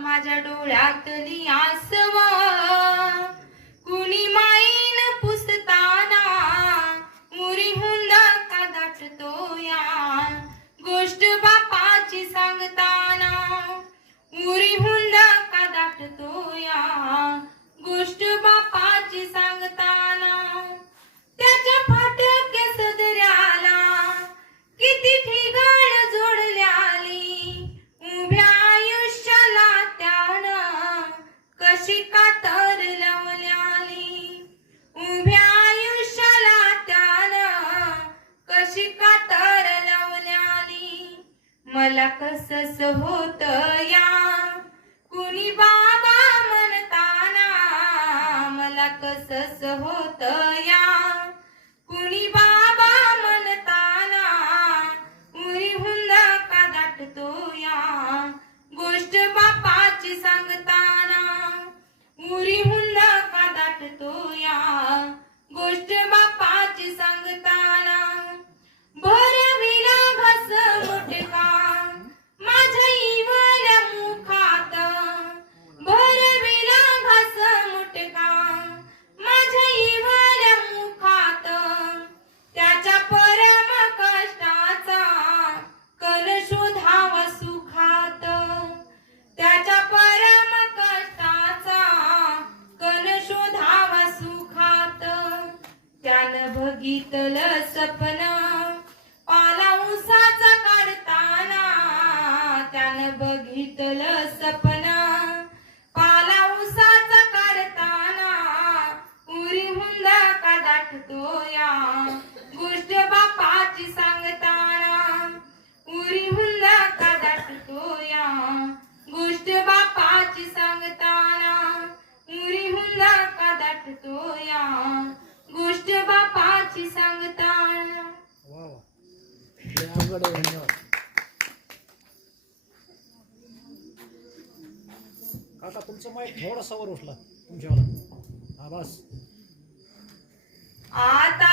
माझ्या डोळ्यातली आसव. कशी कातर लावल्याली उभ्या आयुष्याला त्यानं कशी कातर लावल्याली मला कसस होत या? कुणी बाबा म्हणताना मला कसस होत या? कुणी Murilo त्यानं बघितलं सपन. पाला उसाचा काढताना त्यानं बघितलं सपन. पाला उसाचा काढताना उरी हुंदा का दाटतो या. अवघड आहे धन्यवाद काका तुमचं माईक थोडासा वर उठला तुमच्यावाला हा बस. आता